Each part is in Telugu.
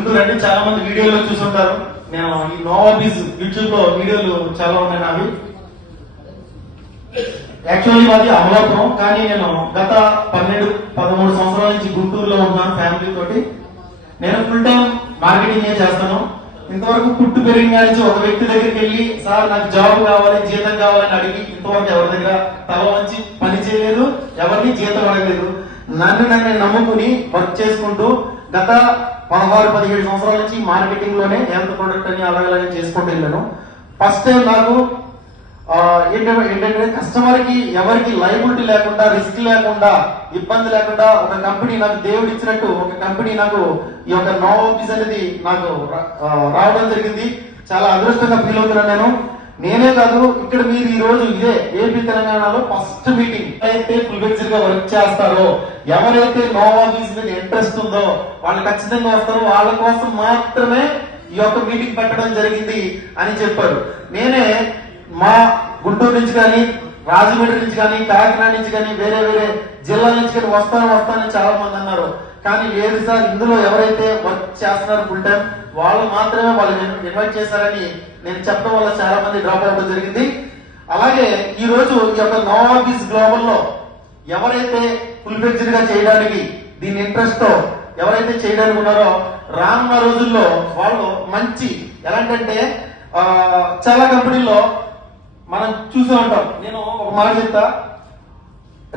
గుంటూరు అంటే చాలా మంది వీడియోలో చూసుంటారు. నేను ఈ నోవాబీస్ యూట్యూబ్ లో వీడియోలు చాలా ఉన్నాయి నావి. యాక్చువల్లీ మాది అమలాపురం, కానీ నేను గత 12-13 సంవత్సరాల నుంచి గుంటూరులో ఉన్నాను ఫ్యామిలీ తోటి. నేను ఫుల్ టైం మార్కెటింగ్ చేస్తాను. ఇంతవరకు పుట్టు పెరిగిన నుంచి ఒక వ్యక్తి దగ్గరికి వెళ్ళి సార్ నాకు జాబ్ కావాలి, జీతం కావాలని అడిగి ఇంతవరకు ఎవరి దగ్గర తల వంచి పని చేయలేదు, ఎవరిని జీతం అడగలేదు. నన్ను నమ్ముకుని వర్క్ చేసుకుంటూ గత 16-17 సంవత్సరాల నుంచి మార్కెటింగ్ లోనే హెల్త్ ప్రొడక్ట్ అని అలాగే చేసుకుంటూ వెళ్ళాను. ఫస్ట్ టైం నాకు ఏంటంటే కస్టమర్ కి ఎవరికి లైబిలిటీ లేకుండా, రిస్క్ లేకుండా, ఇబ్బంది లేకుండా ఒక కంపెనీ నాకు దేవుడు ఇచ్చినట్టు ఒక కంపెనీ నాకు ఈ యొక్క నోవాబీస్ అనేది నాకు రావడం జరిగింది. చాలా అదృష్టంగా ఫీల్ అవుతున్నాను నేనే కాదు, ఇక్కడ మీరు ఈ రోజు ఇదే ఏపీ తెలంగాణలో ఫస్ట్ మీటింగ్ అయితే ఫుల్ ఫ్లెడ్జ్డ్ గా వర్క్ చేస్తారో, ఎవరైతే నోవాబీస్ మీద ఇంట్రెస్ట్ ఉందో వాళ్ళు ఖచ్చితంగా వస్తారు. వాళ్ళ కోసం మాత్రమే ఈ యొక్క మీటింగ్ పెట్టడం జరిగింది అని చెప్పారు. నేనే మా గుంటూరు నుంచి కానీ, రాజమండ్రి నుంచి కానీ, కాకినాడ నుంచి కానీ, వేరే వేరే జిల్లాల నుంచి కానీ వస్తానని చాలా మంది అన్నారు. కానీ లేదు సార్, ఇందులో ఎవరైతే వర్క్ చేస్తున్నారు ఫుల్ టైం వాళ్ళు మాత్రమే వాళ్ళు ఇన్వైట్ చేశారని నేను చెప్పడం వల్ల చాలా మంది డ్రాప్ అవ్వడం జరిగింది. అలాగే ఈ రోజు ఈ యొక్క నోవాబీస్ గ్లోబల్ లో ఎవరైతే ఫుల్ ఫ్లెడ్జ్డ్ గా చేయడానికి దీని ఇంట్రెస్ట్ తో ఎవరైతే చేయడానికి ఉన్నారో రానున్న రోజుల్లో వాళ్ళు మంచి ఎలాంటంటే చాలా కంపెనీల్లో మనం చూసే ఉంటాం. నేను ఒక మాట చెప్తా,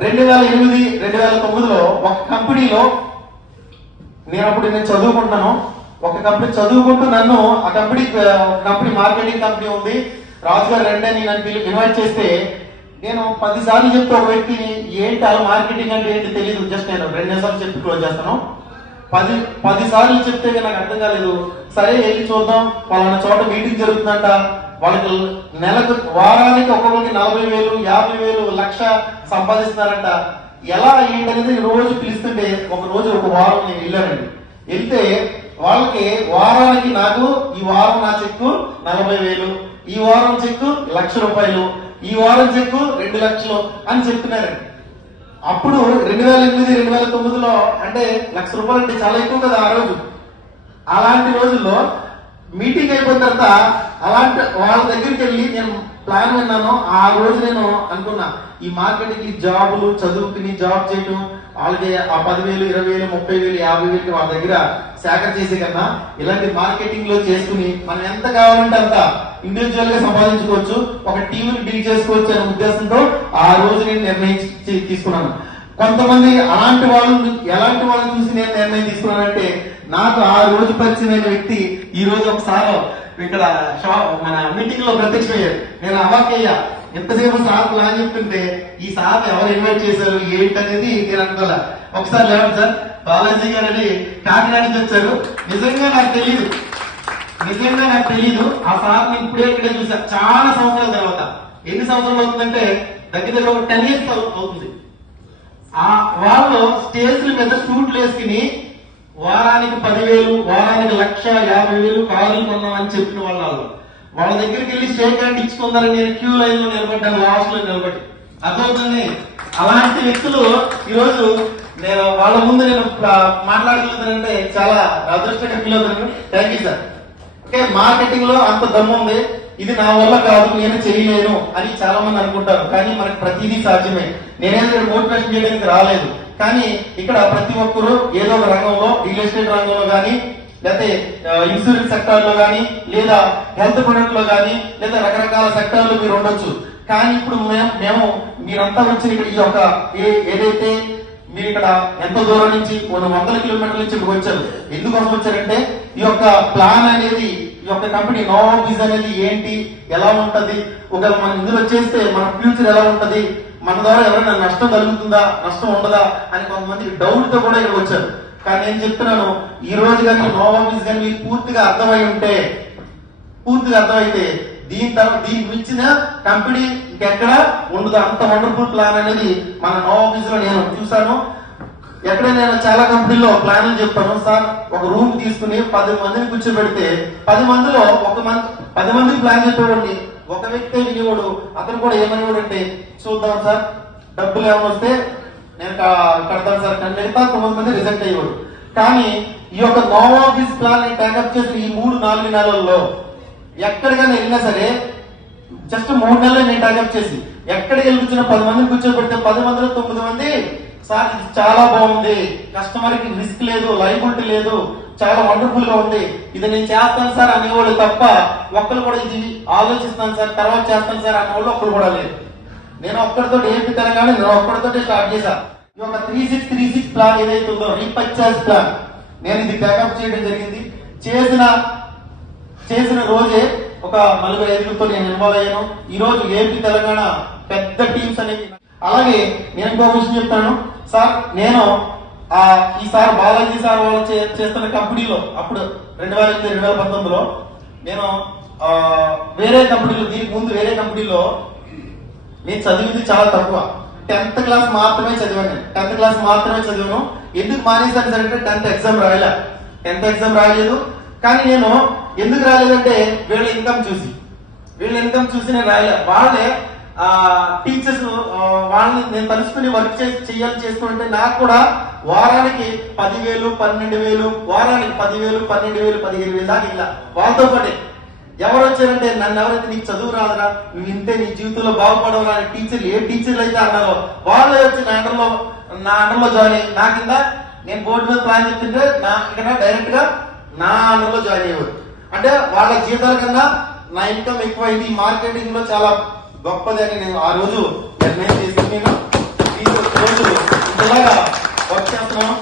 2008-2009లో ఒక కంపెనీలో నేను చదువుకుంటున్నాను. ఒక కంపెనీ చదువుకుంటూ నన్ను ఆ కంపెనీ మార్కెటింగ్ కంపెనీ ఉంది, రాజుగారు రండి అని నన్ను ఇన్వైట్ చేస్తే నేను 10 సార్లు చెప్తే ఒక వ్యక్తిని ఏంటి అలా మార్కెటింగ్ అంటే ఏంటి తెలియదు, జస్ట్ నేను 2 నిమిషాలు చెప్పి క్లోజ్ చేస్తాను. 10 సార్లు చెప్తే నాకు అర్థం కాలేదు. సరే వెళ్ళి చూద్దాం, వాళ్ళ చోట మీటింగ్ జరుగుతుందంట, వాళ్ళకి నెలకు వారానికి ఒక్కొక్కరికి 40,000, 50,000, 1,00,000 సంపాదిస్తున్నారంట. ఎలా ఏంటనేది రోజు పిలుస్తుంటే ఒక రోజు ఒక వారం నేను వెళ్ళానండి. వెళ్తే వాళ్ళకి వారానికి నాకు ఈ వారం నా చెక్కు 40,000, ఈ వారం చెక్కు 1,00,000 రూపాయలు, ఈ వారం చెక్కు 2 లక్షలు అని చెప్తున్నారండి. అప్పుడు 2008-2009లో అంటే 1,00,000 రూపాయలు అంటే చాలా ఎక్కువ కదా ఆ రోజు. అలాంటి రోజుల్లో మీటింగ్ అయిపోయిన తర్వాత అలాంటి వాళ్ళ దగ్గరికి వెళ్ళి నేను ప్లాన్ విన్నాను. ఆ రోజు నేను అనుకున్నా ఈ మార్కెటింగ్ జాబులు చదువుకుని జాబ్ చేయటం, వాళ్ళకి ఆ 10,000, 20,000, 30,000, 50,000 వాళ్ళ దగ్గర సేకరణ చేసే కన్నా ఇలాంటి మార్కెటింగ్ లో చేసుకుని మనం ఎంత కావాలంటే అంత ఇండివిజువల్ గా సంపాదించుకోవచ్చు, ఒక టీంని బిల్డ్ చేసుకోవచ్చు అనే ఉద్దేశంతో ఆ రోజు నేను నిర్ణయించి తీసుకున్నాను. కొంతమంది ఎలాంటి వాళ్ళని చూసి నేను నిర్ణయం తీసుకున్నానంటే నాకు ఆ రోజు పరిచయమైన వ్యక్తి ఈ రోజు ఒకసారి ఇక్కడ మన మీటింగ్ లో ప్రత్యక్షమయ్యారు. నేను అవాకయ్యా, ఎంతసేపు సార్ ప్లాన్ చెప్తుంటే ఈ సార్ ఎవరు ఇన్వైట్ చేశారు ఏంటనేది నేను అనుకోలే. ఒకసారి లేవండి సార్, బాలాజీ గారు అని కాకినాడ నుంచి వచ్చారు. నిజంగా నాకు తెలియదు ఆ సార్ నేను ఇక్కడే చూసా చాలా సంవత్సరాల తర్వాత. ఎన్ని సంవత్సరాలు అవుతుందంటే దగ్గర ఒక 10 years అవుతుంది. వాళ్ళు స్టేజ్ల మీద సూట్లు వేసుకుని వారానికి 10,000, వారానికి 1,50,000 కావాలి కొన్నామని చెప్పిన వాళ్ళ దగ్గరికి వెళ్ళి షేక్ హ్యాండ్ ఇచ్చుకుందారని నేను క్యూ లైన్ లో నిలబడ్డాను, లాస్ట్ లో నిలబడి. అర్థమవుతుంది. అలాంటి వ్యక్తులు ఈరోజు నేను వాళ్ళ ముందు నేను మాట్లాడగలుగుతానంటే చాలా అదృష్టంగా ఫీల్ అవుతాను. Thank you sir. Okay, marketing లో అంత దమ్ము ఉంది, ఇది నా వల్ల కాదు, నేను చేయలేను అని చాలా మంది అనుకుంటారు. కానీ మనకి ప్రతిదీ సాధ్యమే. నేనేదో మోటివేషన్ చేయడానికి రాలేదు, కానీ ఇక్కడ ప్రతి ఒక్కరూ ఏదో ఒక రంగంలో, రియల్ ఎస్టేట్ రంగంలో కానీ, లేకపోతే ఇన్సూరెన్స్ సెక్టార్ లో కానీ, లేదా హెల్త్ ప్రొడక్ట్ లో కానీ, లేదా రకరకాల సెక్టార్ లో మీరు ఉండొచ్చు. కానీ ఇప్పుడు మేము మీరంతా వచ్చిన ఇక్కడ ఈ యొక్క ఏదైతే మీరు ఇక్కడ ఎంతో దూరం నుంచి 100 కిలోమీటర్ల నుంచి ఇక్కడికి వచ్చారు. ఎందుకోసం వచ్చారంటే ఈ యొక్క ప్లాన్ అనేది, ఈ యొక్క కంపెనీ నోవాబీస్ అనేది ఏంటి, ఎలా ఉంటది, ఒకవేళ మనం ఇందులో చేస్తే మన ఫ్యూచర్ ఎలా ఉంటది, మన ద్వారా ఎవరైనా నష్టం కలుగుతుందా, నష్టం ఉండదా అని కొంతమంది డౌట్ తో కూడా ఇక్కడ వచ్చారు. కానీ నేను చెప్తున్నాను, ఈ రోజు కానీ నోవాబీస్ కానీ మీకు పూర్తిగా అర్థమైతే దీనికి మించిన కంపెనీ ఇంకెక్కడ ఉండదు. అంత వండర్ఫుల్ ప్లాన్ అనేది మన నోవాబీస్ లో నేను చూసాను. ఎక్కడ నేను చాలా కంపెనీలో ప్లాన్లు చెప్పాను. సార్, ఒక రూమ్ తీసుకుని 10 మందిని కూర్చోబెడితే 10 మందిలో 10 మందికి ప్లాన్ చెప్పేవాడిని, ఒక వ్యక్తే వినివాడు. అతను కూడా ఏమనేవాడు అంటే, చూద్దాం సార్, డబ్బులు ఏమొస్తే నేను కడతాను సార్, కానీ మిగతా 9 మంది రిజెక్ట్ అయ్యేవాడు. కానీ ఈ యొక్క నోవాఫీస్ ప్లాన్ టేకప్ చేసిన ఈ 3-4 నెలల్లో ఎక్కడికైనా వెళ్ళినా సరే జస్ట్ 3 నెలలు నేను టేకప్ చేసి ఎక్కడికి వెళ్ళి కూర్చున్న 10 మందిని కూర్చోబెడితే 10 మందిలో 9 మంది సార్ ఇది చాలా బాగుంది, కస్టమర్ కి రిస్క్ లేదు, లైబిలిటీ లేదు, చాలా వండర్ఫుల్ గా ఉంది, ఇది నేను చేస్తాను సార్ అనేవాళ్ళు తప్ప ఒక్కరు కూడా ఇది ఆలోచిస్తాను సార్ తర్వాత చేస్తాను సార్ అనేవాళ్ళు ఒక్కరు కూడా లేదు. నేను ఒక్కడితో ఏపీ తెలంగాణ నేను ఒక్కడితో స్టార్ట్ చేశా. ఈ యొక్క 3636 ప్లాన్ ఏదైతే ఉందో రీపర్చేస్ ప్లాన్ నేను ఇది టేకప్ చేయడం జరిగింది. చేసిన రోజే ఒక 40-50తో నేను ఇన్వాల్వ్ అయ్యాను. ఈ రోజు ఏపీ తెలంగాణ పెద్ద టీమ్స్ అనేవి. అలాగే నేను ఇంకో విషయం చెప్తాను సార్, నేను ఈసారి బాలాజీ సార్ వాళ్ళు చేస్తున్న కంపెనీలో అప్పుడు 2008-2019లో నేను వేరే కంపెనీలో దీనికి ముందు వేరే కంపెనీలో నేను చదివింది చాలా తక్కువ. 10th క్లాస్ మాత్రమే చదివాను. 10th క్లాస్ మాత్రమే చదివాను. ఎందుకు మానేశాను సార్ అంటే 10th ఎగ్జామ్ రాయలే. 10th ఎగ్జామ్ రాయలేదు. కానీ నేను ఎందుకు రాలేదంటే వీళ్ళ ఇన్కమ్ చూసి నేను రాయలే. వాళ్ళే టీచర్స్ వాళ్ళని నేను తలుసుకుని వర్క్ చేస్తుంటే నాకు కూడా వారానికి 10,000, 12,000, వారానికి 10,000, 12,000, 15,000 దాకా ఇలా వాళ్ళతో పాటే. ఎవరు వచ్చారంటే నన్ను ఎవరైతే నీకు చదువు రాదురా, నువ్వు ఇంతే నీ జీవితంలో బాగుపడవరా అని టీచర్లు ఏ టీచర్లు అయితే అన్నారో వాళ్ళే వచ్చి నా అండర్లో జాయిన్ అయ్యి నా కింద నేను బోర్డు మీద ప్లాన్ చెప్తుంటే ఇక్కడ డైరెక్ట్ గా నా అండర్లో జాయిన్ అయ్యేవారు. అంటే వాళ్ళ జీతాల కన్నా నా ఇన్కమ్ ఎక్కువైంది. మార్కెటింగ్ లో చాలా గొప్పది అని నేను ఆ రోజు నిర్ణయం చేసుకుని నేను ఈ రోజు ఇలాగా వర్క్ చేస్తున్నాను.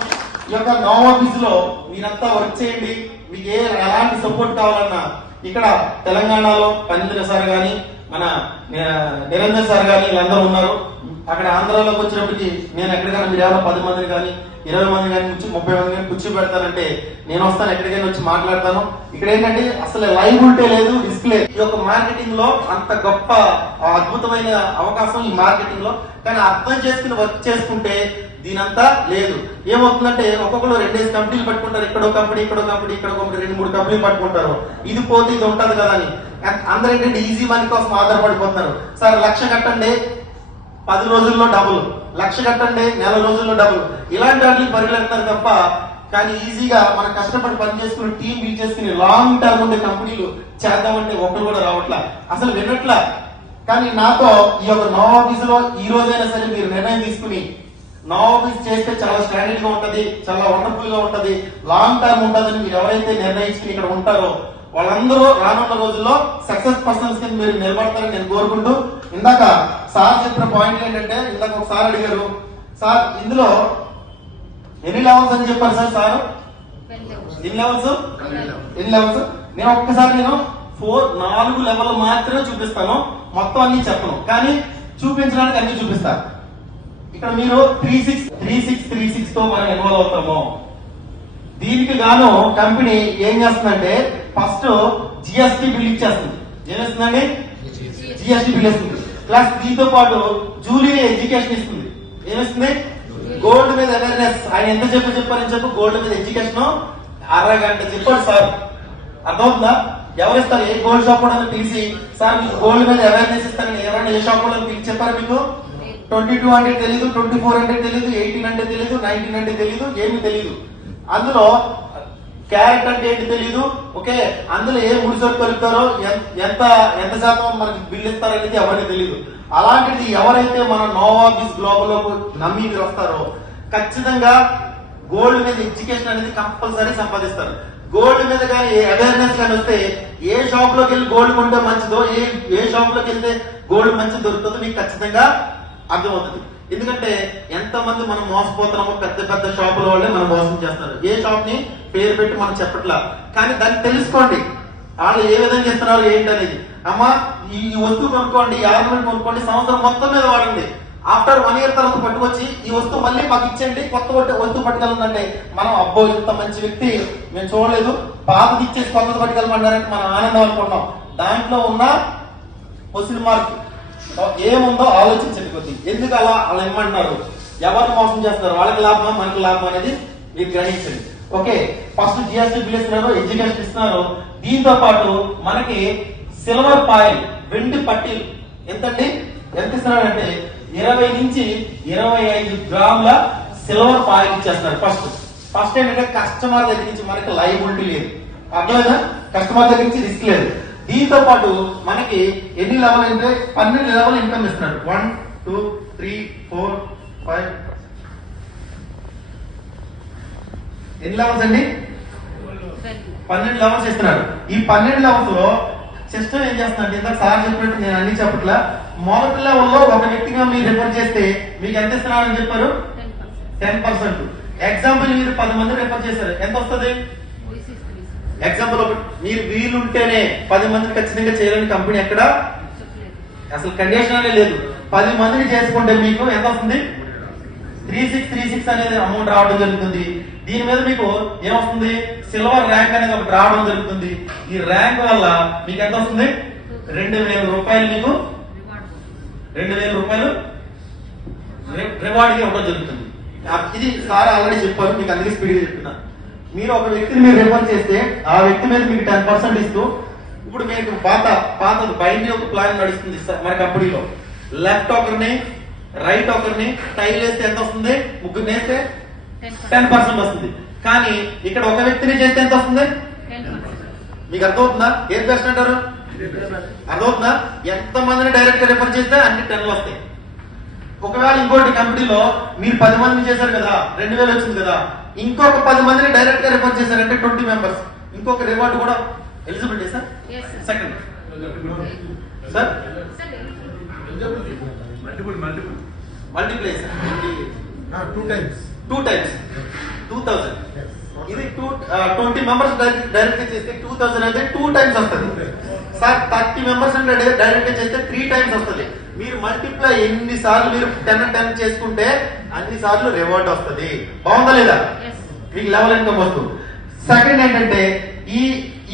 ఈ యొక్క నోవాఫీస్ లో మీరంతా వర్క్ చేయండి. మీకు ఎలాంటి సపోర్ట్ కావాలన్నా ఇక్కడ తెలంగాణలో పండితుల సార్ గాని మన నిరంజన్ సార్ గాని వీళ్ళందరూ ఉన్నారు. అక్కడ ఆంధ్రాలోకి వచ్చినప్పటికీ నేను ఎక్కడికైనా మీరు ఎవరో 10 మందిని కానీ 20 మంది కానీ 30 మంది కానీ కూర్చో పెడతానంటే నేను వస్తాను, ఎక్కడికైనా వచ్చి మాట్లాడతాను. ఇక్కడ ఏంటంటే అసలు లైబిలిటీ లేదు, రిస్క్ లేదు. ఈ యొక్క మార్కెటింగ్ లో అంత గొప్ప అద్భుతమైన అవకాశం ఈ మార్కెటింగ్ లో. కానీ అర్థం చేసుకుని వర్క్ చేసుకుంటే దీనంతా లేదు. ఏమవుతుందంటే ఒక్కొక్కరు 2 కంపెనీలు పట్టుకుంటారు. ఇక్కడో కంపెనీ 2-3 కంపెనీలు పట్టుకుంటారు. ఇది పోతే ఇది ఉంటది కదా అని అందరూ ఏంటంటే ఈజీ మనీ కోసం ఆధారపడిపోతున్నారు. సార్ 1,00,000 కట్టండి 10 రోజుల్లో డబుల్, 1,00,000 కట్టండి 4 రోజుల్లో డబుల్, ఇలాంటి వాటికి పరిగెడతారు తప్ప కానీ ఈజీగా మనం కష్టపడి పని చేసుకుని టీం బిల్డ్ చేసుకుని లాంగ్ టర్మ్ ఉండే కంపెనీలు చేద్దామంటే ఒకరు కూడా రావట్లా, అసలు వినట్లా. కానీ నాతో ఈ యొక్క నోవాఫీస్ లో ఈ రోజైనా సరే మీరు నిర్ణయం తీసుకుని నోవాఫీస్ చేస్తే చాలా స్టాండర్డ్ గా ఉంటది, చాలా వండర్ఫుల్ గా ఉంటది, లాంగ్ టర్మ్ ఉంటదని మీరు ఎవరైతే నిర్ణయించుకుని ఇక్కడ ఉంటారో వాళ్ళందరూ రానున్న రోజుల్లో సక్సెస్ పర్సన్స్ కింద మీరు నిలబడతారని నేను కోరుకుంటూ, ఇందాక సార్ చెప్పిన పాయింట్ ఏంటంటే ఇందాక ఒకసారి అడిగారు సార్ ఇందులో ఎన్ని లెవెల్స్ అని చెప్పారు సార్ ఎన్ని లెవెల్స్ నేను ఒక్కసారి 4 లెవెల్ మాత్రమే చూపిస్తాను, మొత్తం అన్ని చెప్పను. కానీ చూపించడానికి అన్ని చూపిస్తాను. ఇక్కడ మీరు 3636 తో మనం ఇన్వాల్వ్ అవుతాము. దీనికి గాను కంపెనీ ఏం చేస్తుందంటే ఫస్ట్ జిఎస్టీ బిల్ ఇచ్చేస్తుంది. ఏమిస్తుందండి? జిఎస్టీ బిల్ ఇస్తుంది. ప్లస్ దీంతో పాటు జూలీ ఎడ్యుకేషన్ ఇస్తుంది. ఏమిస్తుంది? గోల్డ్ మీద అవేర్నెస్. ఆయన ఎంత చెప్పారని చెప్పు గోల్డ్ మీద ఎడ్యుకేషన్ 1/2 గంట చెప్పాడు సార్. అర్థమవుతుందా? ఎవరిస్తారు? ఏ గోల్డ్ షాప్ కూడా పిలిచి సార్ మీకు గోల్డ్ మీద అవేర్నెస్ ఇస్తారని ఎవరైనా ఏ షాప్ కూడా పిలిచి చెప్పారు? మీకు 22 అంటే తెలీదు, 24 అంటే తెలీదు, 18 అంటే తెలీదు, 19 అంటే తెలీదు, ఏమి తెలీదు. అందులో క్యారెట్ అంటే ఏంటి తెలీదు. ఓకే, అందులో ఏ ముడిసొట్టు కలుపుతారో ఎంత శాతం మనకి బిల్ ఇస్తారనేది ఎవరికి తెలీదు. అలాంటిది ఎవరైతే మన నోవాఫీస్ గ్లోబల్ నమ్మి మీరు వస్తారో ఖచ్చితంగా గోల్డ్ మీద ఎడ్యుకేషన్ అనేది కంపల్సరీ సంపాదిస్తారు. గోల్డ్ మీద కానీ అవేర్నెస్ కానీ వస్తే ఏ షాప్ లోకి వెళ్ళి గోల్డ్ కొంటే మంచిదో, ఏ షాప్ లోకి వెళ్తే గోల్డ్ మంచి దొరుకుతుందో మీకు ఖచ్చితంగా అర్థమవుతుంది. ఎందుకంటే ఎంత మంది మనం మోసపోతున్నామో పెద్ద షాపుల వాళ్ళే మనం మోసం చేస్తారు. ఏ షాప్ ని పేరు పెట్టి మనం చెప్పట్లా, కానీ దాన్ని తెలుసుకోండి వాళ్ళు ఏ విధంగా ఇస్తున్నారు ఏంటనేది. అమ్మా ఈ వస్తువు కొనుక్కోండి, ఆర్నమెంట్ కొనుక్కోండి, సంవత్సరం మొత్తం మీద వాడండి. ఆఫ్టర్ 1 year తర్వాత పట్టుకొచ్చి ఈ వస్తువు మళ్ళీ మాకు ఇచ్చేయండి, కొత్త వస్తువు పట్టుకెళ్ళంటే మనం అబ్బో ఇంత మంచి వ్యక్తి మేము చూడలేదు, పాతది ఇచ్చేసి కొత్తది పట్టుకెళ్ళమన్నారంటే మనం ఆనందం అనుకున్నాం. దాంట్లో ఉన్న క్వశ్చన్ మార్క్ ఏముందో ఆలోచించండి కొద్ది. ఎందుకు అలా ఇమ్మంటున్నారు, ఎవరు మోసం చేస్తున్నారు, వాళ్ళకి లాభమా మనకి లాభం అనేది మీరు గ్రహించండి. ఓకే, ఫస్ట్ జిఎస్టీ బిల్ ఇస్తున్నారు, ఎడ్యుకేషన్ ఇస్తున్నారు. దీంతో పాటు మనకి సిల్వర్ పాయిల్, వెండి పట్టీలు ఎంత ఇస్తున్నారంటే 20 నుంచి 25 గ్రాముల సిల్వర్ పాయిల్ ఇచ్చేస్తున్నారు. ఫస్ట్ ఫస్ట్ ఏంటంటే కస్టమర్ దగ్గర నుంచి మనకి లైబిలిటీ లేదు, అర్థమైందా? కస్టమర్ దగ్గర నుంచి రిస్క్ లేదు. దీంతో పాటు మనకి ఎన్ని లెవెల్ అంటే 12 లెవెల్ ఇన్కమ్ ఇస్తున్నాడు. 1 2 3 4 5 ఎన్ని లెవెల్స్ అండి? 12 లెవెల్స్ ఇస్తున్నాడు. ఈ 12 లెవెల్స్ లో సిస్టమ్ ఏం చేస్తుందంటే, ఇందాక సార్ చెప్పినట్టు నేను అన్ని చెప్పట్లా, మొదటి లెవెల్లో ఒక వ్యక్తిగా మీరు రిఫర్ చేస్తే మీకు ఎంత ఇస్తున్నారని చెప్పారు? 10%. ఎగ్జాంపుల్ మీరు 10 మంది రిఫర్ చేశారు, ఎంత వస్తుంది? ఎగ్జాంపుల్ ఒకటి, మీరు వీలుంటేనే 10 మందిని ఖచ్చితంగా చేయాలని కంపెనీ ఎక్కడ అసలు కండిషన్ అనేది లేదు. 10 మందిని చేసుకుంటే మీకు ఎంత వస్తుంది? 3636 అనేది అమౌంట్ రావడం జరుగుతుంది. దీని మీద మీకు ఏమొస్తుంది? సిల్వర్ ర్యాంక్ అనేది ఒకటి రావడం జరుగుతుంది. ఈ ర్యాంక్ వల్ల మీకు ఎంత వస్తుంది? 2000 రూపాయలు, మీకు 2000 రూపాయలు రివార్డ్ గా ఇవ్వడం జరుగుతుంది. ఇది సార్ ఆల్రెడీ చెప్పారు, మీకు అందుకే స్పీడ్ గా చెప్తున్నా. మీరు ఒక వ్యక్తిని మీరు రిఫర్ చేస్తే ఆ వ్యక్తి మీద మీకు 10% ఇస్తూ, ఇప్పుడు మీకు పాతది బైండింగ్ ఒక ప్లాన్ నడుస్తుంది మన కంపెనీలో. లెఫ్ట్ ఒకరిని రైట్ ఒకరిని టైల్ వేస్తే ఎంత వస్తుంది? ముగ్గురు వేస్తే 10% వస్తుంది. కానీ ఇక్కడ ఒక వ్యక్తిని చేస్తే ఎంత వస్తుంది? మీకు అర్థమవుతుందా? ఏం బెస్ట్ అంటారు? అర్థమవుతుందా? ఎంత మందిని డైరెక్ట్ గా రిఫర్ చేస్తే అన్ని 10 వస్తాయి. ఒకవేళ ఇంకోటి కంపెనీలో మీరు 10 మందిని చేశారు కదా, 2000 వచ్చింది కదా, ఇంకొక 10 మందిని డైరెక్ట్ గా రిఫర్ చేశారంటే 20 మెంబర్స్, ఇంకొక రివార్డ్ కూడా eligibility sir. Second sir multiply sir, 2 times 2000. ఇది 20 మెంబర్స్ డైరెక్ట్ చేస్తే 2000 అయితే 2 టైమ్స్ వస్తుంది సార్. 30 మెంబర్స్ అంటే డైరెక్ట్ చేస్తే 3 టైమ్స్ వస్తుంది. మీరు మల్టిప్లై ఎన్ని సార్లు మీరు 10 చేసుకుంటే అన్ని సార్లు రివార్డ్ వస్తుంది. బాగుందా లేదా? మీకు లెవెల్ ఇన్కమ్ వస్తుంది. సెకండ్ ఏంటంటే,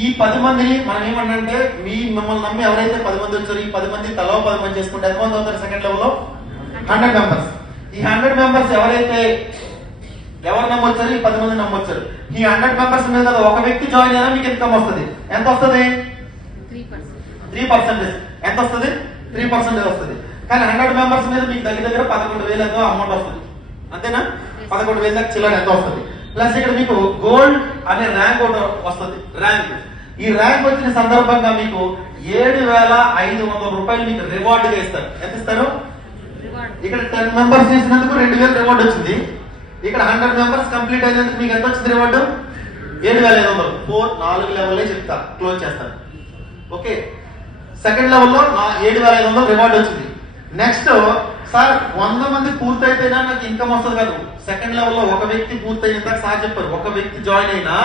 ఈ 10 మందిని మనం ఏమంటే, మిమ్మల్ని నమ్మి ఎవరైతే 10 మంది వచ్చారో ఈ 10 మంది తలో 10 మంది చేసుకుంటే ఎంతమంది అవుతారు? సెకండ్ లెవెల్లో 100 మెంబర్స్. ఈ 100 మెంబర్స్ ఎవరు నమ్మొచ్చారు? ఈ 10 మంది నమ్మొచ్చారు. ఈ 100 మెంబర్స్ మీద ఒక వ్యక్తి జాయిన్ అయినా మీకు ఇన్కమ్ వస్తుంది. ఎంత వస్తుంది? 3%. ఎంత వస్తుంది? 3% వస్తుంది. కానీ 100 మెంబర్స్ మీద మీకు దగ్గర 11,000 ఎంతో అమౌంట్ వస్తుంది. అంతేనా? 11,000 దాకా చిల్లర ఎంత వస్తుంది. ప్లస్ ఇక్కడ మీకు గోల్డ్ అనే ర్యాంక్ ఒకటి వస్తుంది. ర్యాంక్, ఈ ర్యాంక్ వచ్చిన సందర్భంగా మీకు 7,500 రూపాయలు మీకు రివార్డ్ గా ఇస్తారు. ఎంత ఇస్తారు? ఇక్కడ 10 మెంబర్స్ చేసినందుకు 2,000 రివార్డ్ వచ్చింది. ఇక్కడ 100 మెంబర్స్ కంప్లీట్ అయినందుకు మీకు ఎంత వచ్చింది రివార్డు? 7,500. 4 లెవెల్లే చెప్తా, క్లోజ్ చేస్తాను. ఓకే, సెకండ్ లెవెల్లో 7,500 రివార్డ్ వచ్చింది. నెక్స్ట్ సార్ 100 మంది పూర్తయితేనా నాకు ఇన్కమ్ వస్తుంది కాదు. సెకండ్ లెవెల్లో ఒక వ్యక్తి పూర్తయిన సార్ చెప్పారు, ఒక వ్యక్తి జాయిన్ అయినా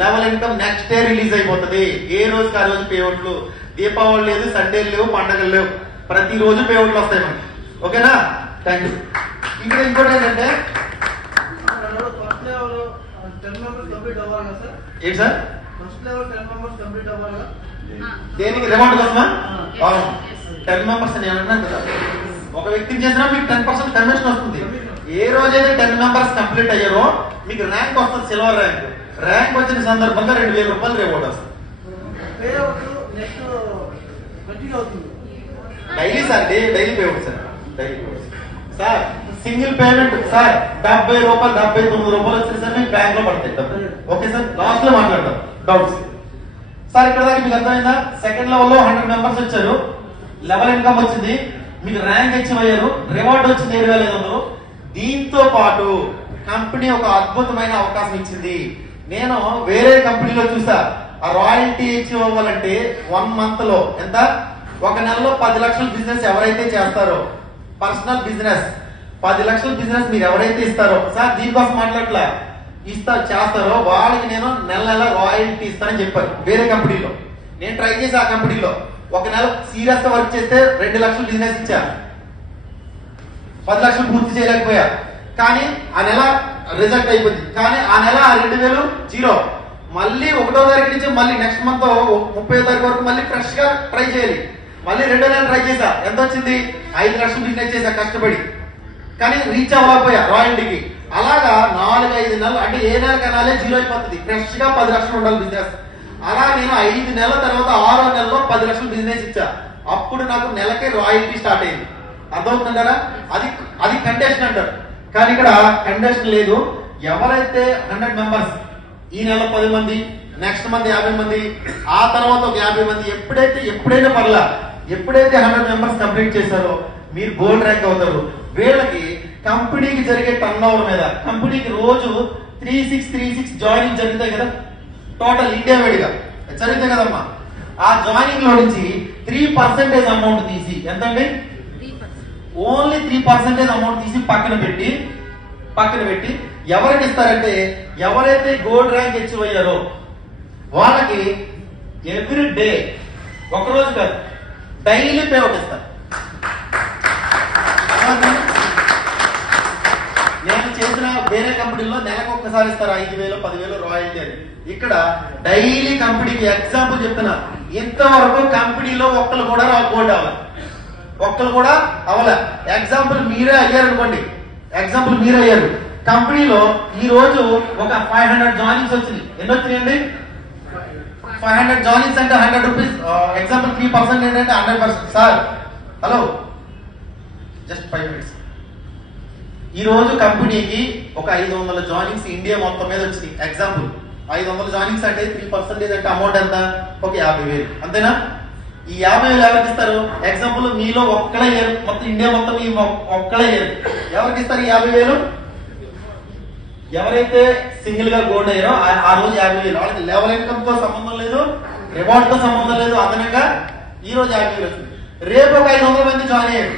level income next day release అయిపోతుంది. ఏ రోజు ఆ రోజు పేఅవుట్లు. దీపావళి లేదు, సండేలు లేవు, పండగలు లేవు, ప్రతి రోజు పేఅవుట్లు వస్తాయి మనకి. ఓకేనా? Thank you. ఇక్కడ ఇంకోటి ఏంటంటే, ఏంటి సార్ దేనికి రివార్డ్ కోసమా? 10 మెంబర్స్ నేను అన్నాను కదా, ఒక వ్యక్తిని చేసినా మీకు 10% కమిషన్ వస్తుంది. ఏ రోజైతే 10 మెంబర్స్ కంప్లీట్ అయ్యారో మీకు ర్యాంక్ వస్తుంది, సిల్వర్ ర్యాంక్. ర్యాంక్ వచ్చిన సందర్భంగా 2,000 రూపాయలు రివార్డ్ వస్తుంది. Daily sir, daily payment sir. Daily sir single payment sir 70 రూపాయలు, 79 రూపాయలు వచ్చిన సార్ మీకు బ్యాంక్ లో పడతాయి. ఓకే సార్, లాస్ట్ లో మాట్లాడతాం డౌట్స్. సార్ ఇక్కడ దాకా మీకు అర్థమైందా? సెకండ్ లెవెల్ లో 100 మెంబర్స్ వచ్చారు, లెవెల్ ఇన్కమ్ వచ్చింది, మీకు ర్యాంక్ అచీవ్ అయ్యారు, రివార్డ్ వచ్చింది 7,500. దీంతో పాటు కంపెనీ ఒక అద్భుతమైన అవకాశం ఇచ్చింది. నేను వేరే కంపెనీలో చూసా, ఆ రాయల్టీ అచీవ్ అవ్వాలంటే 1 మంత్ లో ఎంత? 1 నెలలో 10 లక్షల బిజినెస్ ఎవరైతే చేస్తారో, పర్సనల్ బిజినెస్ 10 లక్షల బిజినెస్ మీరు ఎవరైతే ఇస్తారో, సార్ దీనికోసం మాట్లాడట్లా, చేస్తారో వాళ్ళకి నేను నెల రాయల్టీ ఇస్తానని చెప్పారు వేరే కంపెనీలో. నేను ట్రై చేసి ఆ కంపెనీలో 1 నెల సీరియస్ గా వర్క్ చేస్తే 2 లక్షలు బిజినెస్ ఇచ్చా, 10 లక్షలు పూర్తి చేయలేకపోయా. కానీ ఆ నెల రిజల్ట్ అయిపోయింది. కానీ ఆ నెల 2,000 జీరో. మళ్ళీ 1వ తారీఖు నుంచి మళ్ళీ నెక్స్ట్ మంత్ 30వ తారీఖు వరకు మళ్ళీ ఫ్రెష్ గా ట్రై చేయాలి. మళ్ళీ 2వ నెల ట్రై చేశా, ఎంత వచ్చింది? 5 లక్షలు బిజినెస్ చేశా కష్టపడి, కానీ రీచ్ అవ్వకపోయా రాయల్టీకి. అలాగా 4-5 నెలలు, అంటే ఏ నెల కనాలే జీరో అయిపోతుంది. ఫ్రెష్ గా 10 లక్షలు ఉండాలి బిజినెస్. అలా నేను 5 నెలల తర్వాత 6వ నెలలో 10 లక్షలు బిజినెస్ ఇచ్చా. అప్పుడు నాకు నెలకే రాయల్టీ స్టార్ట్ అయింది. అర్థమవుతుంటారా? అది కండిషన్ అంటారు. కానీ ఇక్కడ కండిషన్ లేదు. ఎవరైతే 100 మెంబర్స్ ఈ నెల 10 మంది, నెక్స్ట్ మంత్ 50 మంది, ఆ తర్వాత ఒక 50 మంది, ఎప్పుడైనా పర్లా, ఎప్పుడైతే 100 మెంబర్స్ కంప్లీట్ చేశారో మీరు గోల్డ్ ర్యాంక్ అవుతారు. వీళ్ళకి కంపెనీకి జరిగే టర్న్ ఓవర్ మీద, కంపెనీకి రోజు 3636 జాయినింగ్ జరుగుతాయి కదా, టోటల్ ఇండియా వైడ్గా జరుగుతాయి కదమ్మా. ఆ జాయినింగ్ లో నుంచి 3% అమౌంట్ తీసి, ఎంతండి, ఓన్లీ 3% అమౌంట్ తీసి పక్కన పెట్టి ఎవరికి ఇస్తారంటే, ఎవరైతే గోల్డ్ ర్యాంక్ అచీవ్ అయ్యారో వాళ్ళకి ఎవ్రీ డే, ఒకరోజు కాదు, డైలీ పే అవుట్ ఇస్తారు. నేను చేసిన వేరే కంపెనీలో నెలకు ఒక్కసారి ఇస్తారు 5,000 10,000 రాయల్టీ అని. ఇక్కడ డైలీ కంపెనీకి, ఎగ్జాంపుల్ చెప్తున్నా, ఇంతవరకు కంపెనీలో ఒక్కరు కూడా గోల్డ్ అవ్వాలి, ఒక్కరు కూడా అవలే. ఎగ్జాంపుల్ మీరే అయ్యారు, కంపెనీలో ఈ రోజు ఒక 500 జాయినింగ్స్ వచ్చినాయి. ఎన్ని వచ్చినాయండి? 500 జాయినింగ్స్ అంటే 100 రూపీస్. ఎగ్జాంపుల్ 3% ఏంటంటే 100%. Sir hello, just 5 minutes. ఈ రోజు కంపెనీకి ఒక 500 జాయినింగ్స్ ఇండియా మొత్తం మీద వచ్చినాయి. ఎగ్జాంపుల్ 500 జాయినింగ్స్ అంటే 3% అంటే అమౌంట్ ఎంత? ఒక 50,000, అంతేనా? ఈ 50,000 ఎవరికి ఇస్తారు? ఎగ్జాంపుల్ మీలో ఒక్కడే, మొత్తం ఇండియా మొత్తం మీ ఒక్కడే ఎవరికి ఇస్తారు ఈ 50,000? ఎవరైతే సింగిల్ గా గోల్డ్ అయ్యారో ఆ రోజు 50,000. వాళ్ళకి లెవెల్ ఇన్కమ్ తో సంబంధం లేదు, రివార్డ్ తో సంబంధం లేదు, అదనంగా ఈ రోజు 50,000 వచ్చింది. రేపు ఒక 500 మంది జాయిన్ అయ్యారు,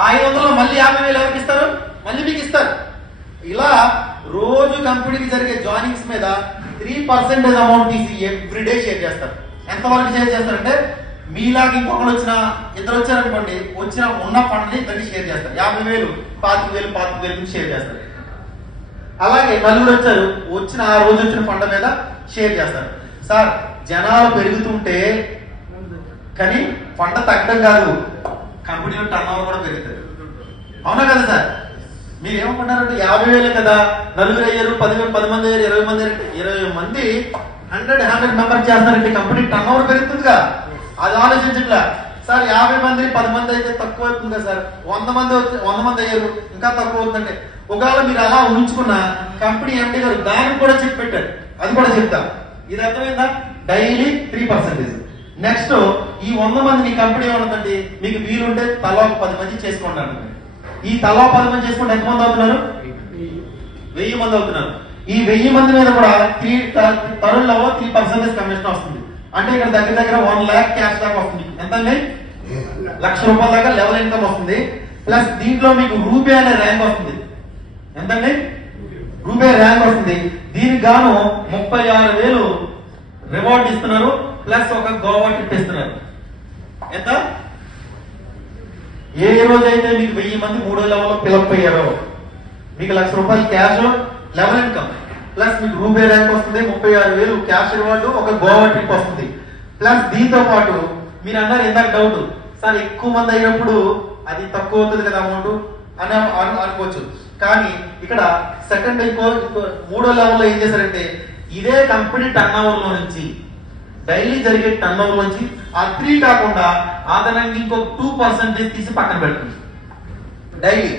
ఆ 500లో మళ్ళీ 50,000 ఎవరికి ఇస్తారు? మళ్ళీ మీకు ఇస్తారు. ఇలా రోజు కంపెనీకి జరిగే జాయినింగ్స్ మీద 3% అమౌంట్ తీసి ఎవ్రీడే షేర్ చేస్తారు. ఎంతవరకు షేర్ చేస్తారంటే, మీలాగా ఇంకొకరు వచ్చిన, ఇద్దరు వచ్చారనుకోండి, వచ్చిన ఉన్న ఫండ్ ని ఇద్దరికి షేర్ చేస్తారు. 50,000 25,000 షేర్ చేస్తారు. అలాగే నలుగురు వచ్చారు, వచ్చిన ఆ రోజు వచ్చిన ఫండ్ మీద షేర్ చేస్తారు. సార్ జనాలు పెరుగుతుంటే కానీ ఫండ్ తగ్గడం కాదు, కంపెనీలో టర్న్ ఓవర్ కూడా పెరుగుతుంది. అవునా కదా సార్? మీరు ఏమనుకుంటారంటే 50,000 కదా, నలుగురు అయ్యారు, 10 మంది అయ్యారు, 20 మంది అయ్యారు, 20 మంది 100 మెంబర్స్ చేస్తారంటే కంపెనీ టర్న్ ఓవర్ పెరుగుతుందిగా. అది ఆలోచించట్లా. సార్ 50 మంది 10 మంది అయితే తక్కువ అవుతుంది కదా సార్, 100 మంది అయ్యారు, ఇంకా తక్కువ అవుతుందంటే. ఒకవేళ మీరు అలా ఉంచుకున్న కంపెనీ ఎండి గారు దానికి కూడా చెప్పి పెట్టారు, అది కూడా చెప్తా. ఇది అర్థమైందా? డైలీ 3%. నెక్స్ట్ ఈ 100 మంది మీ కంపెనీ ఉన్నదండి, మీకు వీలుంటే తలా 10 మంది చేసుకుంటారు. ఈ తలా 10 మంది చేసుకుంటే ఎంతమంది అవుతున్నారు? 1000 మంది అవుతున్నారు. ఈ 1000 మంది మీద కూడా 3% కమిషన్ వస్తుంది. అంటే ఇక్కడ దగ్గర 1 lakh క్యాష్ దాకా వస్తుంది. ఎంతండి? ₹1,00,000 దాకా లెవెల్ ఇన్కమ్ వస్తుంది. ప్లస్ దీంట్లో మీకు రూపే అనే ర్యాంక్ వస్తుంది. ఎంతండి? రూపే ర్యాంక్ వస్తుంది. దీనికి గాను 36,000 రివార్డ్ ఇస్తున్నారు, ప్లస్ ఒక గోవా ట్రిప్ ఇస్తున్నారు. ఎంత? ఏ రోజైతే మీకు 1000 మంది 3వ లెవెల్లో ఫిలప్ అయ్యారో మీకు ₹1,00,000 క్యాష్ లెవెల్ ఇన్కమ్, ప్లస్ మీకు రూపే ర్యాంక్ వస్తుంది, 36,000 క్యాష్ రివార్డు, ఒక గోవా ట్రిప్ వస్తుంది. ప్లస్ దీంతో పాటు మీరు అన్నారు ఇందాక డౌట్, సార్ ఎక్కువ మంది అయినప్పుడు అది తక్కువ అవుతుంది కదా అమౌంట్ అని అనుకోవచ్చు. కానీ ఇక్కడ సెకండ్ 3వ లెవెల్లో ఏం చేశారంటే, ఇదే కంపెనీ టర్న్ ఓవర్ లో నుంచి, డైలీ జరిగే టర్న్ ఓవర్ నుంచి ఆ 3 కాకుండా అదనంగా ఇంకో 2% తీసి పక్కన పెడుతుంది. డైలీ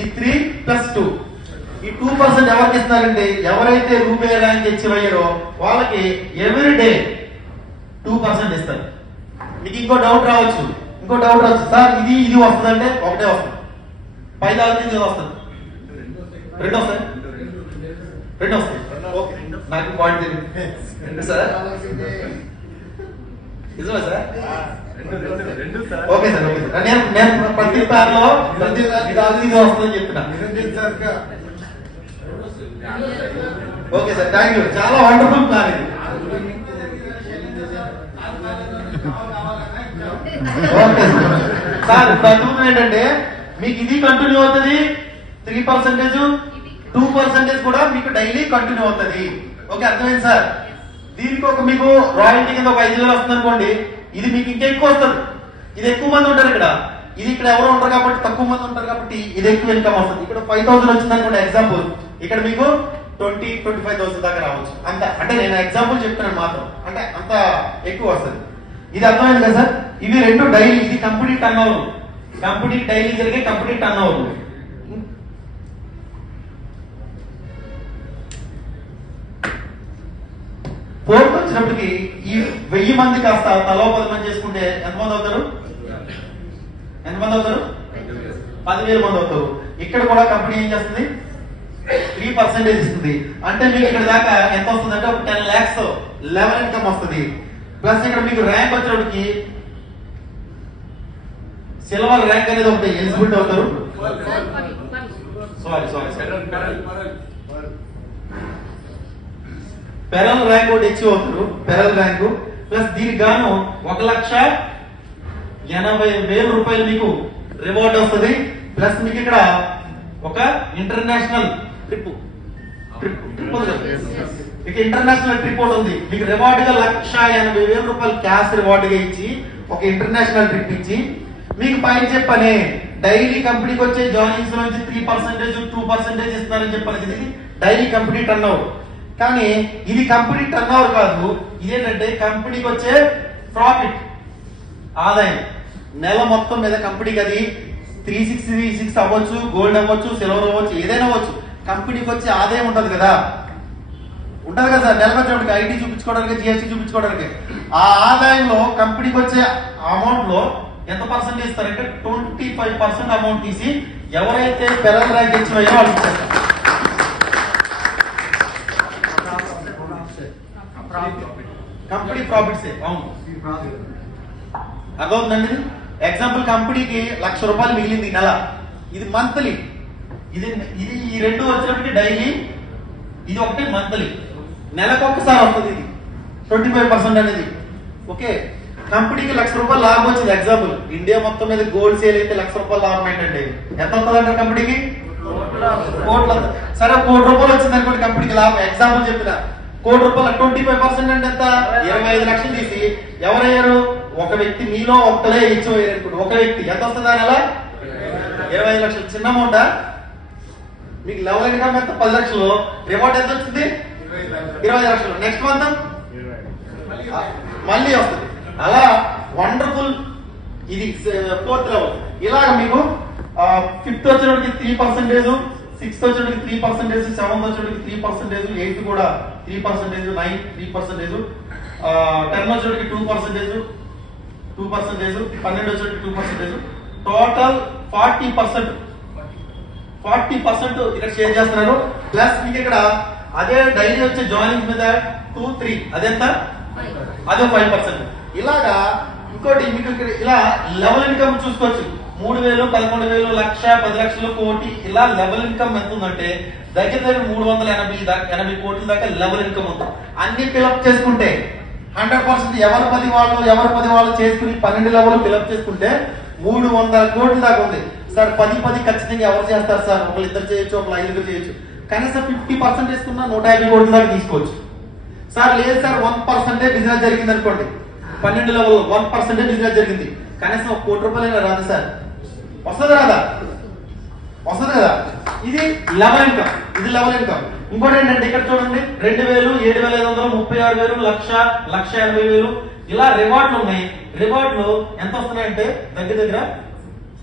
ఈ 3 + 2, ఈ 2% ఎవరికి ఇస్తున్నారంటే, ఎవరైతే రూపే ర్యాంక్ అచీవ్ అయ్యారో వాళ్ళకి ఎవ్రీ డే 2% ఇస్తారు. మీకు ఇంకో డౌట్ రావచ్చు, సార్ ఇది వస్తుందంటే ఒకటే వస్తుంది, 5 ఇది వస్తుంది, 2 వస్తాయి, 2 వస్తాయి. ఓకే, నాకు పాయింట్ తెలియదు సార్. నిజమా సార్? ఓకే సార్, నేను ప్రతి సార్లో ఇది వస్తుందని చెప్తున్నా. Okay sir, thank you. చాలా వండర్ఫుల్ ప్లాన్ ఇది. ఓకే సార్, ప్రస్తుతం ఏంటంటే మీకు ఇది కంటిన్యూ అవుతుంది, 3%, 2% కూడా మీకు డైలీ కంటిన్యూ అవుతుంది. ఓకే, అర్థమైంది సార్? దీనికి ఒక మీకు రాయల్టీ కింద ఒక 5,000 వస్తుంది అనుకోండి, ఇది మీకు ఇంకా ఎక్కువ వస్తుంది. ఇది ఎక్కువ మంది ఉంటారు ఇక్కడ, ఇది ఇక్కడ ఎవరు ఉంటారు కాబట్టి తక్కువ మంది ఉంటారు కాబట్టి ఇది ఎక్కువ ఇన్కమ్ వస్తుంది. ఇక్కడ 5,000 వచ్చింది అనుకోండి ఎగ్జాంపుల్, ఇక్కడ మీకు 20-25,000 దాకా రావచ్చు. అంత అంటే నేను ఎగ్జాంపుల్ చెప్తున్నాను మాత్రం, అంటే అంత ఎక్కువ వస్తుంది. ఇది అర్థమైంది కదా సార్? ఇవి 2 డైలీ, ఇది company turn over, company daily జరిగే కంపెనీ టర్న్ ఓవర్. ఫోర్త్ వచ్చినప్పటికి ఈ 1000 మంది కాస్త తలో 10 మంది చేసుకుంటే ఎంతమంది అవుతారు? 10,000 మంది అవుతారు. ఇక్కడ కూడా కంపెనీ ఏం చేస్తుంది? 3% ఇస్తుంది. అంటే మీకు ఇక్కడ దాకా ఎంత వస్తుంది అంటే ఒక 10 lakhs లెవెల్ ఇన్కమ్ వస్తుంది. ప్లస్ ఇక్కడ మీకు ర్యాంక్ వచ్చినప్పటికి సిల్వర్ ర్యాంక్ అనేది ఒకటి ఎలిజిబిలిటీ అవుతారు. పెరల్ ర్యాంక్ ఒకటి హెచ్ అవుతారు. పెరల్ ర్యాంకు ప్లస్ దీనికి గాను 1,80,000 రూపాయలు మీకు రివార్డ్ వస్తుంది. ప్లస్ మీకు ఇక్కడ ఒక ఇంటర్నేషనల్ ట్రిప్ ఇక ఇంటర్నేషనల్ ట్రిప్ ఒకటి ఉంది. మీకు రివార్డ్ గా 1,80,000 రూపాయలు క్యాష్ రివార్డ్ గా ఇచ్చి ఒక ఇంటర్నేషనల్ ట్రిప్ ఇచ్చి మీకు పైన చెప్పనే డైలీ కంపెనీకి వచ్చే జాయినింగ్స్ నుంచి 3%, 2% ఇస్తున్నారని చెప్పాను. ఇది డైలీ కంపెనీ టర్న్ ఓవర్. కానీ ఇది కంపెనీ టర్న్ ఓవర్ కాదు. ఇదేంటంటే కంపెనీకి వచ్చే ప్రాఫిట్, ఆదాయం. నెల మొత్తం మీద కంపెనీకి అది 366 అవ్వచ్చు, గోల్డ్ అవ్వచ్చు, సిల్వర్ అవ్వచ్చు, ఏదైనా అవ్వచ్చు. కంపెనీకి వచ్చే ఆదాయం ఉంటది కదా సార్. నెల వచ్చినప్పటికి ఐటీ చూపించుకోవడానికి, జిఎస్టీ చూపించుకోవడానికి ఆ ఆదాయంలో కంపెనీకి వచ్చే అమౌంట్ లో ఎంత పర్సెంట్ ఇస్తారంటే 25% అమౌంట్ తీసి ఎవరైతే పెరల్ ర్యాంక్ ఇచ్చినాయో వాళ్ళకి ఇచ్చేస్తారు. కంపెనీ ప్రాఫిట్స్ అవును, అర్థమవుతుందండి. ఎగ్జాంపుల్ కంపెనీకి 1,00,000 రూపాయలు మిగిలింది నెల, ఇది మంత్లీ. ఇది ఈ రెండు వచ్చినప్పటికీ డైలీ, ఇది ఒకటి మంత్లీ. నెలకు ఒక్కసారి వస్తుంది ఇది 25% అనేది. ఓకే, కంపెనీకి 1,00,000 రూపాయలు లాభం వచ్చింది. ఎగ్జాంపుల్ ఇండియా మొత్తం మీద గోల్డ్ సేల్ అయితే 1,00,000 రూపాయలు లాభం ఏంటంటే ఎంత వస్తుందంటే కంపెనీకి కోట్ల. సరే, 1 కోటి రూపాయలు వచ్చింది అనుకోండి కంపెనీకి లాభం. ఎగ్జాంపుల్ చెప్పిన 1 కోటి రూపాయలు 25% అంటే ఎంత? 25 లక్షలు తీసి ఎవరయ్యారు? ఒక వ్యక్తి. మీలో ఒక్కలే ఇచ్చిపోయారు అనుకోండి. ఒక వ్యక్తి ఎంత వస్తుంది ఆ నెల? 25 లక్షలు. చిన్న అమౌంటా? మీకు లెవెల్ ఇన్కమ్ ఎంత? 10 లక్షలు. రివార్డ్ ఎంత వచ్చింది? 20 లక్షలు. నెక్స్ట్ మంత్ మళ్ళీ వస్తుంది. అలా వండర్ఫుల్. ఇది 4th లెవెల్. ఇలాగ మీకు 5th వచ్చేటికి 3%, 6th వచ్చేటికి 3%, 7th వచ్చేటికి 3%, 8th కూడా 3%, 9th 3%, 10 వచ్చేటికి 2%, 12 వచ్చేటికి 2%, టోటల్ 40% ఇక్కడ షేర్ చేస్తున్నారు. ప్లస్ మీకు ఇక్కడ అదే డైలీ వచ్చే జాయినింగ్ మీద 2, 3 అదెంత? అదే 5%. ఇలాగా ఇంకోటి మీకు ఇక్కడ ఇలా లెవెల్ ఇన్కమ్ చూసుకోవచ్చు. 3,000, 11,000, 1,00,000, 10 లక్షలు, కోటి. ఇలా లెవెల్ ఇన్కమ్ ఎంత ఉందంటే దగ్గర 380 కోట్ల దాకా లెవెల్ ఇన్కమ్ ఉంది. అన్ని ఫిలప్ చేసుకుంటే 100% ఎవరు 10 వాళ్ళు చేసుకుని 12 లెవెల్ ఫిలప్ చేసుకుంటే 300 కోట్ల దాకా ఉంది. సార్ 10 ఖచ్చితంగా ఎవరు చేస్తారు సార్? ఒకళ్ళు ఇద్దరు చేయొచ్చు, ఒకళ్ళు 5 చేయొచ్చు. కనీసం 50% వేసుకున్నా 150 కోట్ల దాకా తీసుకోవచ్చు. సార్ లేదు సార్ 1% బిజినెస్ జరిగింది అనుకోండి, 12 లెవెల్ 1% బిజినెస్ జరిగింది, కనీసం 1 కోటి రూపాయలు రాదు సార్? వస్తుంది కదా? ఇది లెవెల్ ఇన్కమ్. ఇంకోటి ఏంటంటే ఇక్కడ చూడండి 2,000, 7,500, 36,000, 1,00,000, 1,80,000 ఇలా రివార్డులు ఉన్నాయి. రివార్డులు ఎంత వస్తున్నాయంటే దగ్గర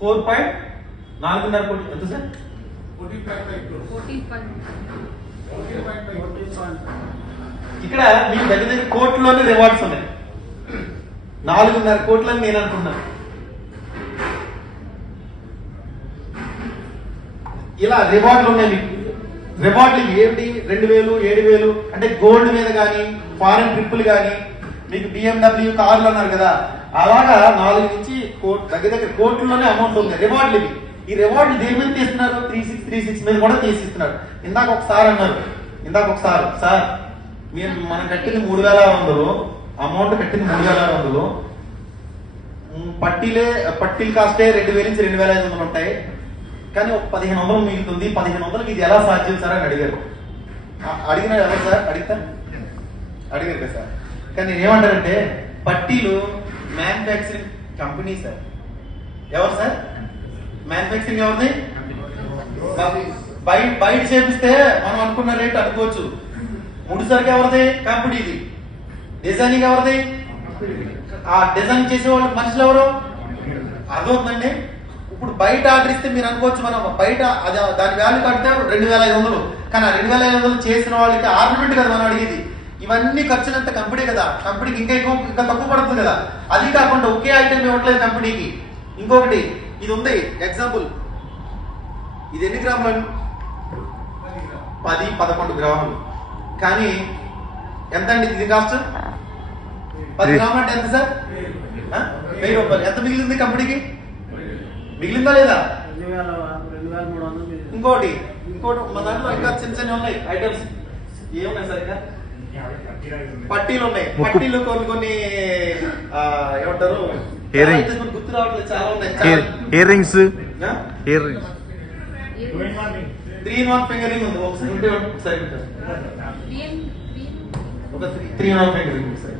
4.4 కోట్లు. ఎంత సార్? 14.5. ఇక్కడ మీకు దగ్గర కోట్లలోనే రివార్డ్స్ ఉన్నాయి. 4.5 కోట్లని నేను అనుకున్నాను. ఇలా రివార్డులు ఉన్నాయి మీకు. రివార్డులు ఏంటి? 2,000, 7,000 అంటే గోల్డ్ మీద కానీ, ఫారెన్ ట్రిప్పులు కానీ, మీకు BMW కార్లు అన్నారు కదా, అలాగా 4 నుంచి దగ్గర కోట్లలోనే అమౌంట్ ఉంది. రివార్డులు ఇవి. ఈ రివార్డులు దేని మీద తీస్తున్నారు? 3636 మీద కూడా తీసిస్తున్నారు. ఇందాక ఒకసారి అన్నారు, సార్ మీరు మనం కట్టింది 3,600, అమౌంట్ కట్టింది 3,600, పట్టీలు కాస్టే 2,000 నుంచి 2,500 ఉంటాయి, కానీ ఒక 1,500 మిగులుతుంది. 1,500కి ఇది ఎలా సాధ్యం సార్ అని అడిగారు. అడిగిన ఎవరు సార్? అడిగారు కదా సార్. కానీ నేనేమంటారంటే పట్టీలు మ్యానుఫ్యాక్చరింగ్ కంపెనీ సార్. ఎవరు సార్? మ్యానుఫ్యాక్చరింగ్ ఎవరిది? బయట చేపిస్తే మనం అనుకున్న రేట్ అనుకోవచ్చు. ముడిసరికి ఎవరిది? కంపెనీది. డిజైనింగ్ ఎవరిది? ఆ డిజైన్ చేసే వాళ్ళు మనుషులు ఎవరు? అర్థమవుతుందండి. ఇప్పుడు బయట ఆర్డర్ ఇస్తే మీరు అనుకోవచ్చు మనం బయట దాని వాల్యూ కడితే 2,500, కానీ ఆ 2,500 చేసిన వాళ్ళకి ఆర్నమెంట్ కదా మనం అడిగేది. ఇవన్నీ ఖర్చులంత కంపెనీ కదా, కంపెనీకి ఇంకా తక్కువ పడుతుంది కదా. అది కాకుండా ఒకే ఐటమ్ ఇవ్వట్లేదు కంపెనీకి. ఇంకొకటి ఇది ఉంది ఎగ్జాంపుల్, ఇది ఎన్ని గ్రాములు? 10-11 గ్రాములు. కానీ ఎంత అండి ఇది కాస్ట్? 10 గ్రాములు అంటే ఎంత సార్? 1000 రూపాయలు. ఎంత మిగిలింది కంపెనీకి? మిగిలిందా లేదా? ఇంకోటి మా దాంట్లో ఇంకా చిన్న చిన్న ఉన్నాయి ఐటమ్స్. ఏమున్నాయి సార్? ఇంకా పట్టీలు ఉన్నాయి. పట్టీలు కొన్ని ఏమంటారు గుర్తు రావట్లేదు, చాలా ఉన్నాయి. Ear rings, 3-in-1 finger ring ఉంది. ఒకసారి ఒక 3-in-1 finger ring sir.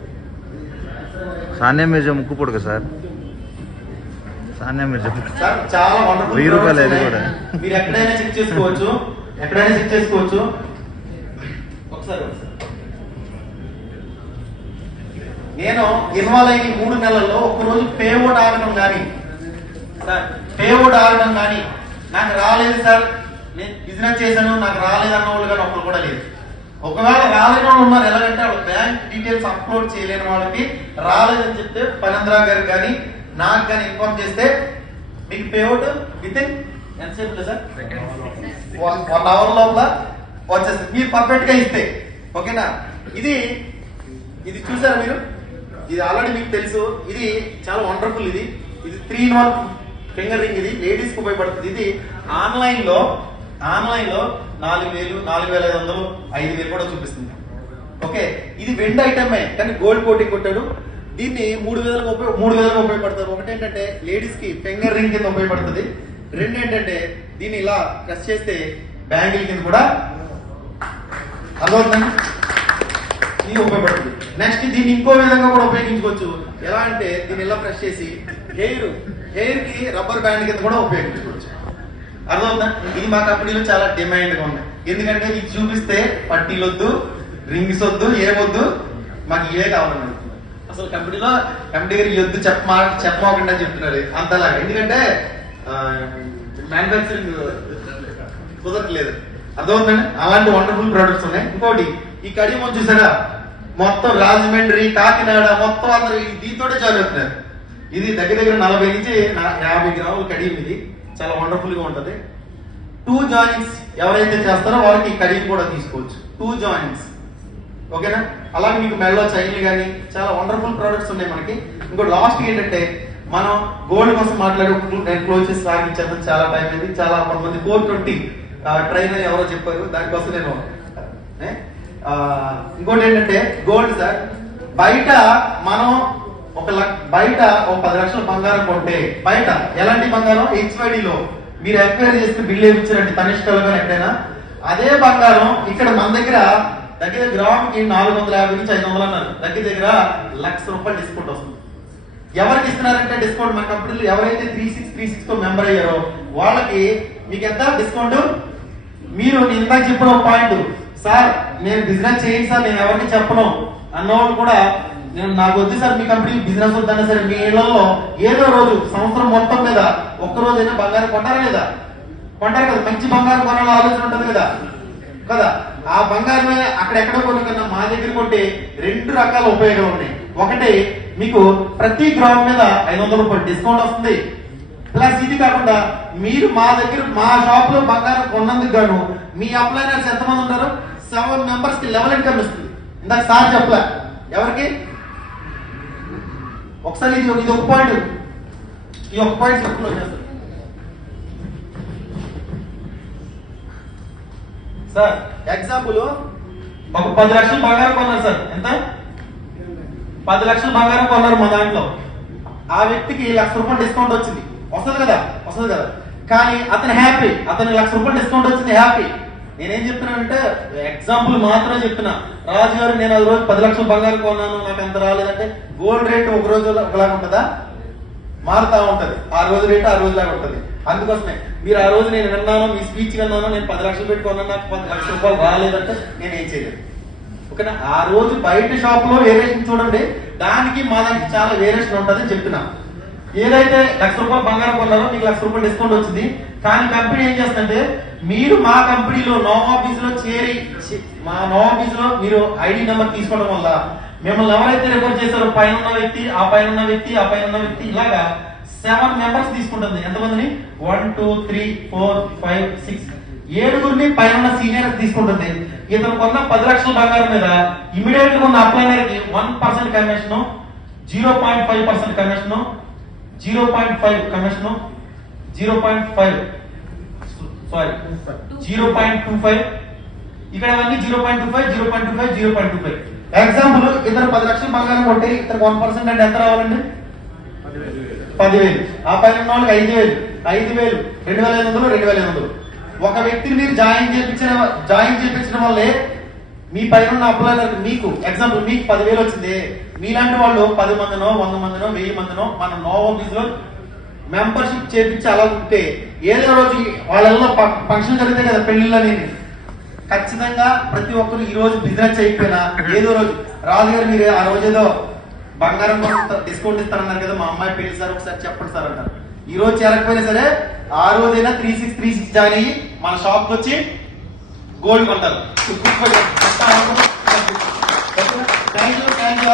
Sania Mirza ముక్కు పొడుగు సార్. సానియా మిర్జా సార్ చాలా వండర్ఫుల్. 1000 రూపాయలు అది కూడా. మీరు ఎక్కడైనా చెక్ చేసుకోవచ్చు, ఒకసారి నేను ఇన్వాల్వ్ అయిన 3 నెలల్లో ఒక్కరోజు పేఅవుట్ ఆడడం కానీ నాకు రాలేదు సార్, నేను బిజినెస్ చేశాను నాకు రాలేదు అన్న వాళ్ళు కానీ ఒక్కరు కూడా లేదు. ఒకవేళ రాలేని వాళ్ళు ఉన్నారు. ఎలాగంటే వాళ్ళు బ్యాంక్ డీటెయిల్స్ అప్లోడ్ చేయలేని వాళ్ళకి రాలేదని చెప్తే పనంద్రా గారికి కానీ నాకు కానీ ఇన్ఫార్మ్ చేస్తే మీకు పేఅవుట్ విత్ ఇన్ ఎంతసేపు సార్? 1 అవర్ లోపల వచ్చేస్తుంది, మీరు పర్ఫెక్ట్ గా ఇస్తే. ఓకేనా? ఇది చూసారా మీరు? ఇది ఆల్రెడీ మీకు తెలుసు. ఇది చాలా వండర్ఫుల్. ఇది 3-in-1 ఫింగర్ రింగ్. ఇది లేడీస్ కు ఉపయోగపడుతుంది. ఇది ఆన్లైన్ లో 4000, 4500, 5000 కూడా చూపిస్తుంది. ఓకే, ఇది వెండి ఐటమే కానీ గోల్డ్ కోటింగ్ కొట్టాడు. దీన్ని 3 విధాలుగా ఉపయోగపడతారు. ఒకటి ఏంటంటే లేడీస్ కి ఫింగర్ రింగ్ కింద ఉపయోగపడుతుంది. 2 ఏంటంటే దీన్ని ఇలా ప్రెస్ చేస్తే బ్యాంగిల్ కింద కూడా అర్థమవుతుంది, ఇది ఉపయోగపడుతుంది. నెక్స్ట్ దీన్ని ఇంకో విధంగా కూడా ఉపయోగించుకోవచ్చు. ఎలా అంటే దీన్ని ఇలా ప్రెస్ చేసి హెయిర్ కి రబ్బర్ బ్యాండ్ కింద కూడా ఉపయోగించుకోవచ్చు. అర్థమవుతుందా? ఇది మా కంపెనీలో చాలా డిమాండ్ గా ఉన్నాయి. ఎందుకంటే ఇది చూపిస్తే పట్టీలు వద్దు, రింగ్స్ వద్దు, ఏమొద్దు, మాకు ఇవే కావాలన్నది. అసలు కంపెనీలో ఎండి గారు వద్దు చెప్పకుండా చెప్తున్నారు అంతలాగా. ఎందుకంటే మ్యానుఫ్యాక్చరింగ్ కుదరట్లేదు. అర్థమవుతుందండి? అలాంటి వండర్ఫుల్ ప్రొడక్ట్స్ ఉన్నాయి. ఇంకోటి ఈ కడియం చూసారా, మొత్తం రాజమండ్రి, కాకినాడ మొత్తం అందరూ దీంతోనే చాలు అవుతున్నారు. ఇది దగ్గర 40 నుంచి 50 గ్రాముల కడియం. ఇది చాలా వండర్ఫుల్ గా ఉంటది. 2 జాయింట్స్ ఎవరైతే చేస్తారో వాళ్ళకి ఈ కడియం కూడా తీసుకోవచ్చు. 2 జాయింట్స్. ఓకేనా? అలాగే మీకు మెల్లో చైన్లు కానీ చాలా వండర్ఫుల్ ప్రొడక్ట్స్ ఉన్నాయి మనకి. ఇంకో లాస్ట్ ఏంటంటే మనం గోల్డ్ కోసం మాట్లాడే నేను క్లోజ్ చేసి సాగించాను. చాలా టైం అయింది. చాలా కొంతమంది 420 ట్రైనర్ ఎవరో చెప్పారు, దానికోసం నేను ఇంకోటి ఏంటంటే గోల్డ్ సార్, బయట మనం బయట 10 లక్షల బంగారం కొంటే, బయట ఎలాంటి బంగారం హెచ్వైడిలో మీరు ఎంక్వైరీ చేస్తే బిల్ వేయించారండి తనిష్కలో కానీ ఎక్కడైనా, అదే బంగారం ఇక్కడ మన దగ్గర దగ్గర గ్రాముకి 450 నుంచి 500 అన్నారు. దగ్గర ₹1,00,000 డిస్కౌంట్ వస్తుంది. ఎవరికి ఇస్తున్నారంటే డిస్కౌంట్ మన కంపెనీలో ఎవరైతే 3636 తో మెంబర్ అయ్యారో వాళ్ళకి మీకు ఎంత డిస్కౌంట్? మీరు ఇందాక చెప్పిన పాయింట్, సార్ నేను బిజినెస్ చేయండి సార్, నేను ఎవరికి చెప్పను అన్నవాళ్ళు కూడా, నేను నాకు వద్దు సార్ మీ కంపెనీ బిజినెస్ వద్దన్నా సరే, మీ ఇళ్లలో ఏదో రోజు సంవత్సరం మొత్తం మీద ఒక్క రోజైనా బంగారం కొంటారా లేదా? కొంటారు కదా. మంచి బంగారం కొనాలని ఆలోచన ఉంటుంది కదా. ఆ బంగారమే అక్కడెక్కడో కొనుక్కున్నా మా దగ్గర కొంటే 2 రకాల ఉపయోగాలు ఉన్నాయి. ఒకటి, మీకు ప్రతి గ్రామ్ మీద ₹500 డిస్కౌంట్ వస్తుంది. ప్లస్ ఇది కాకుండా మీరు మా దగ్గర మా షాప్ లో బంగారం కొన్నందుకు గాను మీ అప్లైనర్స్ ఎంతమంది ఉన్నారు? 7 మెంబర్స్ కి లెవెల్ ఇన్కమ్ ఇస్తుంది. ఇందాక సార్ చెప్పలే ఎవరికి? ఒకసారి ఇది ఒక పాయింట్, ఈ ఒక పాయింట్ చెప్పులో చేస్తారు సార్. ఎగ్జాంపుల్ ఒక 10 లక్షలు బంగారం కొన్నారు సార్. ఎంత? 10 లక్షలు బంగారం కొన్నారు మా దాంట్లో. ఆ వ్యక్తికి ₹1,00,000 డిస్కౌంట్ వచ్చింది. వస్తుంది కదా. కానీ అతను హ్యాపీ, అతనికి ₹1,00,000 డిస్కౌంట్ వచ్చింది, హ్యాపీ. నేనేం చెప్తున్నానంటే ఎగ్జాంపుల్ మాత్రమే చెప్తున్నా. రాజు గారు నేను ఆ రోజు 10 లక్షలు బంగారం కొన్నాను, నాకు ఎంత రాలేదంటే గోల్డ్ రేట్ ఒక రోజు ఒకలాగా ఉంటుందా? మారుతా ఉంటది. ఆ రోజు రేట్ ఆ రోజులాగా ఉంటది. అందుకోసమే మీరు ఆ రోజు నేను విన్నాను, మీ స్పీచ్ విన్నాను, నేను 10 లక్షలు పెట్టుకున్నాను, నాకు ₹10,00,000 రాలేదంటే నేను ఏం చేయలేదు. ఓకేనా? ఆ రోజు బయట షాప్ లో వేరియేషన్ చూడండి, దానికి మా దానికి చాలా వేరియేషన్ ఉంటుందని చెప్తున్నా. ఏదైతే ₹1,00,000 బంగారం కొన్నారో మీకు ₹1,00,000 డిస్కౌంట్ వచ్చింది. కానీ కంపెనీ ఏం చేస్తుందంటే మీరు మా కంపెనీలో నోవాబీస్ లో మా నోవాబీస్ లో మీరు ఐడి నెంబర్ తీసుకోవడం వల్ల మిమ్మల్ని ఎవరైతే రిఫర్ చేశారో పైన ఉన్న వ్యక్తి, ఆ పైన ఉన్న వ్యక్తి, ఆ పైన ఉన్న వ్యక్తి, ఇలాగా 7 మెంబర్స్ తీసుకుంటుంది. ఎంతమందిని? 1 2 3 4 5 6 7గురిని పైన సీనియర్ తీసుకుంటుంది. ఇతను కొన్న 10 లక్షల బంగారం మీద ఇమీడియట్ గా ఉన్న అప్లైనర్ కి 1% కమిషన్, 0.5% కమిషన్, 0.5 కమిషన్, 0.5 సారీ 0.25 ఇక్కడ అవన్నీ 0.25 0.25 0.25. ఎగ్జాంపుల్ ఇతను 10 లక్షల బంగారం కొట్టి ఇతను 1% అంటే ఎంత రావాలండి? 10,000. ఆ పైన ఉన్న వాళ్ళకి 5,000 5,000 2,500 2,500. ఒక వ్యక్తిని మీరు జాయిన్ చేయించిన వల్లే మీ పైన ఉన్న అప్లైనర్ మీకు ఎగ్జాంపుల్ మీకు 10,000 వచ్చింది. మీలాంటి వాళ్ళు 10 మందినో 100 మందినో 1000 మందినో మన నోవాబీస్ లో మెంబర్షిప్ చేపించి అలా ఉంటే ఏదో రోజు వాళ్ళల్లో ఫంక్షన్ జరిగితే కదా పెళ్లిళ్ళని, ఖచ్చితంగా ప్రతి ఒక్కరు ఈ రోజు బిజినెస్ చేయకపోయినా ఏదో రోజు రాజుగారు మీరు ఆ రోజు ఏదో బంగారం డిస్కౌంట్ ఇస్తారన్నారు కదా, మా అమ్మాయి పెళ్లి సార్ ఒకసారి చెప్పండి సార్ అంటారు. ఈ రోజు చేరకపోయినా సరే ఆ రోజైనా 3636 జాయిన్ అయ్యి మన షాప్ కి వచ్చి గోల్డ్ కొంటారు. Thank you.